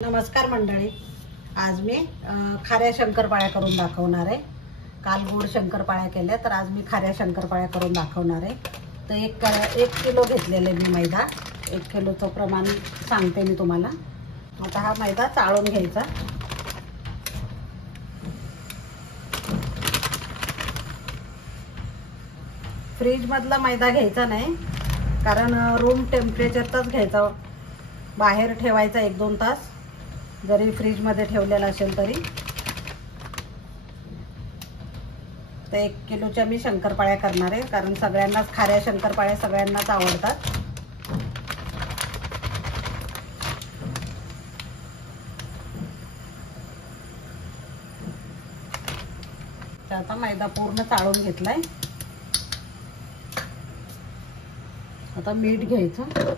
नमस्कार मंडळी, आज मी खाऱ्या शंकरपाळ्या करून दाखवणार आहे। काल गोड शंकरपाळ्या केल्या, तर आज मी खाऱ्या शंकरपाळ्या करून दाखवणार आहे। तर एक किलो घेतलेले मी मैदा, 1 किलोचं प्रमाण सांगते मी तुम्हाला। आता हा मैदा चाळून घ्यायचा। फ्रीज मधला मैदा घ्यायचा नाही, कारण रूम टेम्परेचरचाच घ्यायचा। बाहेर ठेवायचा 1-2 तास, जरी फ्रीज मध्ये ठेवलेला असेल तरी। तर 1 किलोच्या मी शंकरपाळ्या करणार आहे, कारण सगळ्यांनाच खाऱ्या शंकरपाळ्या सगळ्यांनाच आवडतात। तर आता मैदा पूर्ण चाळून घेतलाय। आता मीठ घ्यायचं।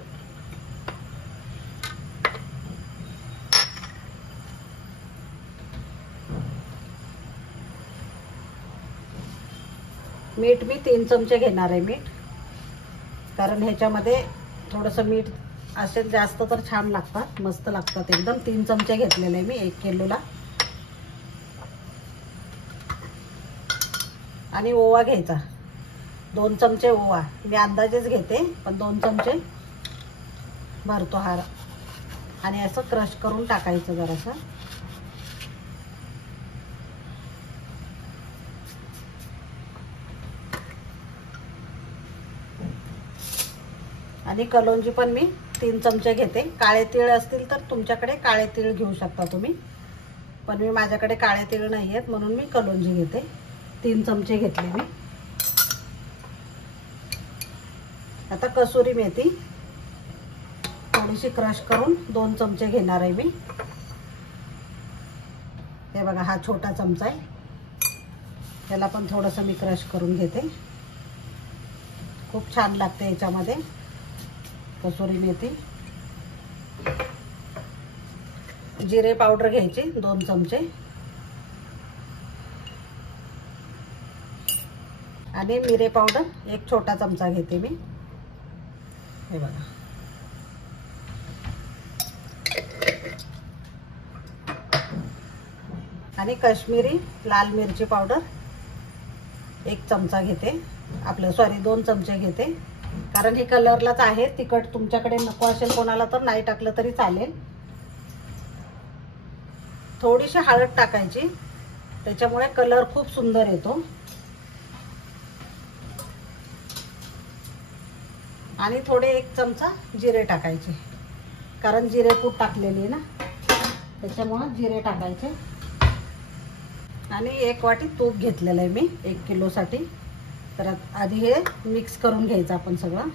मीठ मी 3 चमचे घेणार आहे मीठ, कारण ह्याच्यामध्ये थोडंसं मीठ असेल जास्त तर छान लागतात, मस्त लागतात एकदम। 3 चमचे घेतलेले आहे मी 1 किलोला। आणि ओवा घ्यायचा 2 चमचे ओवा, मी अंदाजेच घेते, पण 2 चमचे भरतो हा। आणि असं क्रश करून टाकायचं जरासं। आणि कलोंजी पण मी 3 चमचे घेते। काळे तीळ असतील तर तुमच्याकडे काळे तीळ घेऊ शकता तुम्ही, पण मी माझ्याकडे काळे तीळ नाही आहेत म्हणून मी कलोंजी घेते। 3 चमचे घेतले मी। आता कसुरी मेथी थोडीशी क्रश करून 2 चमचे घेणार आहे मी। हे बघा, हा छोटा चमचा आहे, त्याला पण थोडंसं मी क्रश करून घेते। खूप छान लागते याच्यामध्ये कसुरी मेथी। जिरे पावडर घ्यायची 2 चमचे, आणि मिरे पावडर 1 छोटा चमचा घेते मी। हे बघा, आणि काश्मीरी लाल मिरची पावडर 1 चमचा घेते, आपलं सॉरी 2 चमचे घेते, कारण हे कलरलाच आहे। तिखट तुमच्याकडे नको असेल कोणाला तर नाही टाकलं तरी चालेल। थोडीशी हळद टाकायची, त्याच्यामुळे कलर खूप सुंदर येतो। आणि थोडे 1 चमचा जिरे टाकायचे, कारण जिरे पूड टाकलेली आहे ना, त्याच्यामुळे जिरे टाकायचे। आणि 1 वाटी तूप घेतलेलं आहे मी 1 किलोसाठी। तर आधी हे मिक्स करून घ्यायचं आपण सगळं।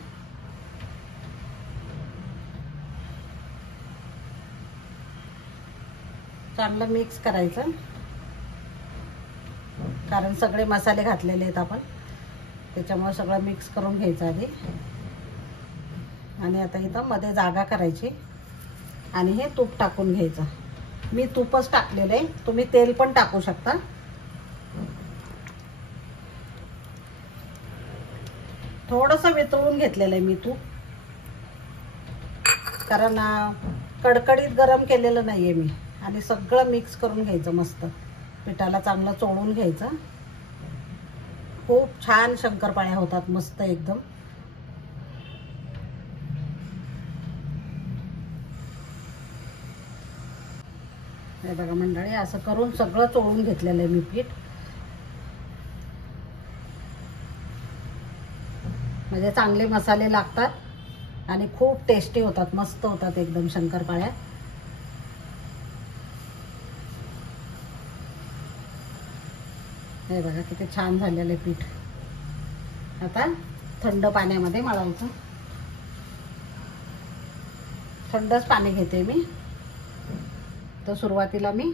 चांगलं मिक्स करायचं, कारण सगळे मसाले घातलेले आहेत आपण, त्याच्यामुळे सगळं मिक्स करून घ्यायचं आधी। आणि आता इथं मध्ये जागा करायची आणि हे तूप टाकून घ्यायचं। मी तूपच टाकलेलं आहे, तुम्ही तेल पण टाकू शकता। थोडंसं वितळून घेतलेलं आहे मी तूप, कारण कडकडीत गरम केलेलं नाहीये मी। आणि सगळं मिक्स करून घ्यायचं मस्त, पिठाला चांगलं चोळून घ्यायचं। खूप छान शंकरपाळ्या होतात, मस्त एकदम। हे बघा मंडळी, असं करून सगळं चोळून घेतलेलं आहे मी पीठ, म्हणजे चांगले मसाले लागतात आणि खूप टेस्टी होतात, मस्त होतात एकदम शंकरपाळ्या। हे बघा किती छान झालेलं पीठ। आता थंड पाण्यामध्ये मळायचं। थंडच पाणी घेते मी। तर सुरुवातीला मी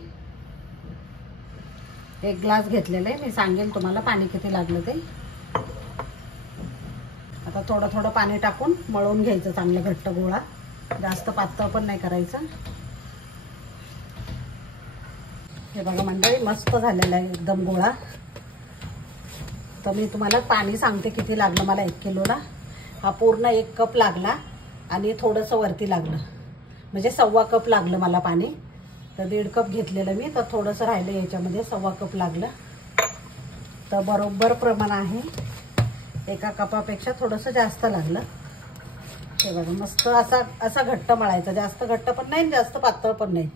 1 ग्लास घेतलेलं आहे, मी सांगेन तुम्हाला पाणी किती लागलं ते। आता थोडं थोडं पाणी टाकून मळून घ्यायचं चांगलं घट्ट गोळा, जास्त पातळ पण नाही करायचं। हे बघा मंडळी, मस्त झालेला आहे एकदम गोळा। तर मी तुम्हाला पाणी सांगते किती लागलं मला 1 किलोला। हा पूर्ण 1 कप लागला आणि थोडंसं वरती लागलं, म्हणजे 1.25 कप लागलं मला पाणी. तर 1.5 कप घेतलेलं मी, तर थोडंसं राहिलं याच्यामध्ये, 1.25 कप लागलं. तर बरोबर प्रमाण आहे. 1 कपापेक्षा थोडंसं जास्त लागलं. हे बघा मस्त असा घट्ट मळायचा, जास्त घट्ट पण नाही जास्त पातळ पण नाही.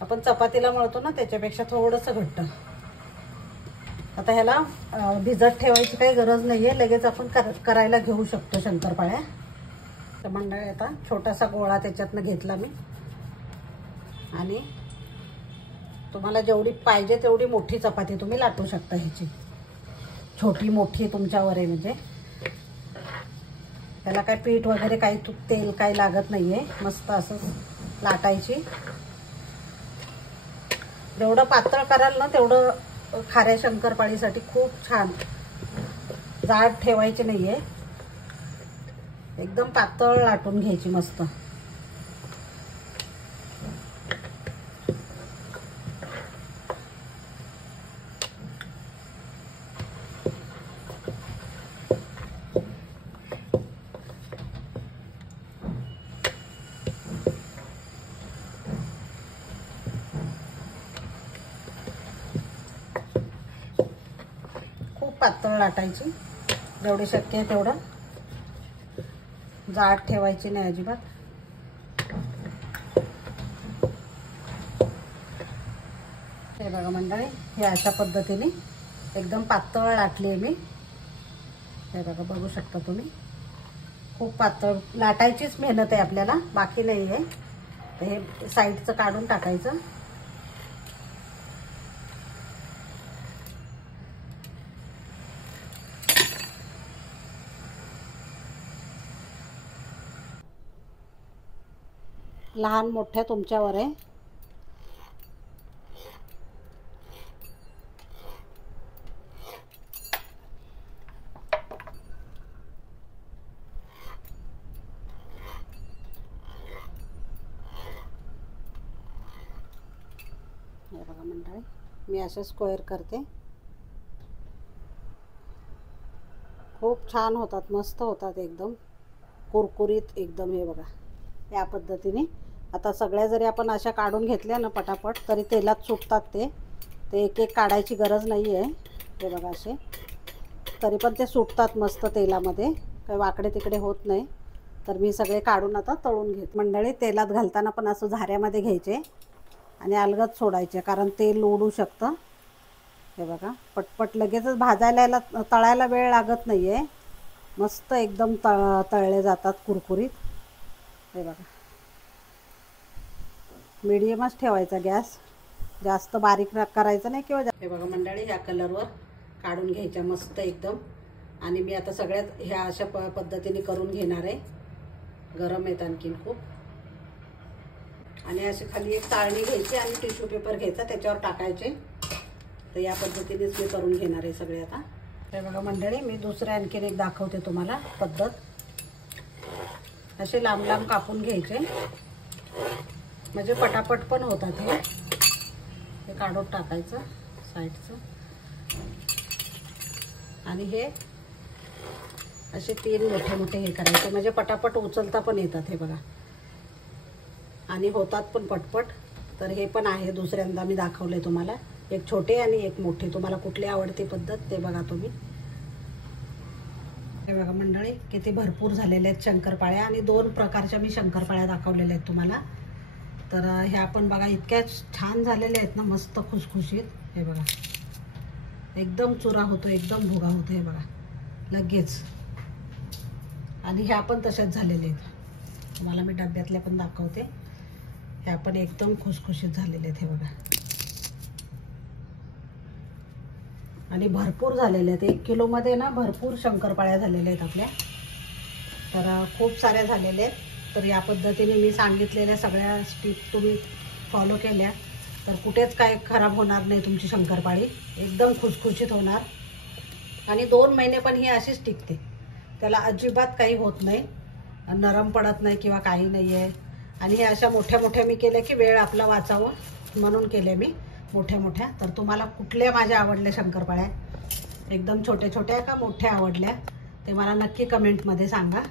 आपण चपातीला मळतो ना त्याच्यापेक्षा थोडंसं घट्ट. आता ह्याला भिजत ठेवायची काही गरज नाही आहे, लगेच आपण करायला घेऊ शकतो शंकरपाळ्या. तर मंडळी आता छोटासा गोळा त्याच्यातनं घेतला मी आणि तुम्हाला जेवढी पाहिजे तेवढी मोठी चपाती तुम्ही लाटू शकता. ह्याची छोटी मोठी तुमच्यावर आहे. म्हणजे त्याला काय पीठ वगैरे काही तेल काही लागत नाही आहे. मस्त असं लाटायची. जेवढं पातळ कराल ना तेवढं खाऱ्या शंकरपाळीसाठी खूप छान. जाड ठेवायची नाही आहे, एकदम पातळ लाटून घ्यायची मस्त. पातळ लाटायची, जेवढी शक्य आहे तेवढं. जाड ठेवायची नाही अजिबात. हे बघा मंडळी, हे अशा पद्धतीने एकदम पातळ लाटली आहे मी. हे बघा बघू शकता तुम्ही, खूप पातळ लाटायचीच मेहनत आहे आपल्याला, बाकी नाही आहे. तर हे साईडचं काढून टाकायचं. लहान मोठ्या तुमच्यावर आहे. हे बघा मंडळी, मी असे स्क्वेअर करते. खूप छान होतात, मस्त होतात, एकदम कुरकुरीत एकदम. हे बघा या पद्धतीने. आता सगळ्या जरी आपण अशा काढून घेतल्या ना पटापट तरी तेलात सुटतात ते. एक एक काढायची गरज नाही आहे. हे बघा असे तरी पण ते सुटतात मस्त तेलामध्ये, काही वाकडे तिकडे होत नाही. तर मी सगळे काढून आता तळून घेत. मंडळी तेलात घालताना पण असं झाऱ्यामध्ये घ्यायचे आणि अलगद सोडायचे, कारण तेल ओढू शकतं. हे बघा पटपट लगेचच भाजायला याला, तळायला वेळ लागत नाही आहे. मस्त एकदम तळले जातात कुरकुरीत. हे बघा मीडियमच ठेवायचा गॅस, जास्त बारीक करायचं नाही किंवा. हे बघा मंडळी, ह्या कलरवर काढून घ्यायच्या मस्त एकदम. आणि मी आता सगळ्यात ह्या अशा पद्धतीने करून घेणार आहे. गरम आहेत आणखीन खूप. आणि अशी खाली एक चाळणी घ्यायची आणि टिश्यू पेपर घ्यायचा, त्याच्यावर टाकायचे. तर या पद्धतीनेच मी करून घेणार आहे सगळे आता. हे बघा मंडळी, मी दुसरे आणखीन एक दाखवते तुम्हाला पद्धत. असे लांब लांब कापून घ्यायचे, म्हणजे पटापट पण होतात. हे काढून टाकायचं साईडचं. आणि हे असे 3 मोठे मोठे हे करायचे, म्हणजे पटापट उचलता पण येतात. हे बघा, आणि होतात पण पटपट. तर हे पण आहे, दुसऱ्यांदा मी दाखवले तुम्हाला. एक छोटे आणि एक मोठे, तुम्हाला कुठली आवडते पद्धत ते बघा तुम्ही. हे बघा मंडळी, किती भरपूर झालेले आहेत शंकरपाळ्या. आणि 2 प्रकारच्या मी शंकरपाळ्या दाखवलेल्या आहेत तुम्हाला. तर ह्या पण बघा इतक्या छान झालेल्या आहेत ना, मस्त खुसखुशीत. हे बघा एकदम चुरा होतो, एकदम भुगा होतो. हे बघा लगेच. आणि ह्या पण तशाच झालेल्या आहेत. तुम्हाला मी डब्यातल्या पण दाखवते. ह्या पण एकदम खुसखुशीत झालेल्या आहेत. हे बघा, आणि भरपूर झालेल्या आहेत. 1 किलोमध्ये ना भरपूर शंकरपाळ्या झालेल्या आहेत आपल्या. तर खूप साऱ्या झालेल्या आहेत. तर या पद्धतीने मी सांगितलेल्या सगळ्या स्टेप तुम्ही फॉलो केल्या तर कुठेच काय खराब होणार नाही तुमची शंकरपाळी. एकदम खुसखुशीत होणार. आणि 2 महिने पण ही अशीच टिकते, त्याला अजिबात काही होत नाही, नरम पडत नाही किंवा काही नाही आहे. आणि हे अशा मोठ्या मोठ्या मी केल्या की वेळ आपला वाचावं म्हणून केले मी मोठ्या मोठ्या. तर तुम्हाला कुठल्या माझ्या आवडल्या शंकरपाळ्या, एकदम छोट्या छोट्या का मोठ्या आवडल्या ते मला नक्की कमेंटमध्ये सांगा.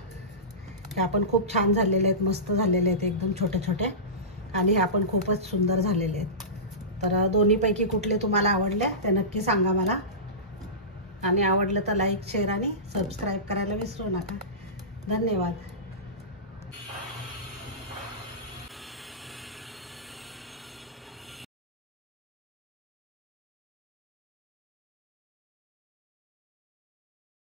ह्या पण खूप छान झालेले आहेत, मस्त झालेले आहेत, एकदम छोटे छोटे. आणि ह्या पण खूपच सुंदर झालेले आहेत. तर दोन्हीपैकी कुठले तुम्हाला आवडले ते नक्की सांगा मला. आणि आवडलं तर लाईक, शेअर आणि सबस्क्राईब करायला विसरू नका. धन्यवाद.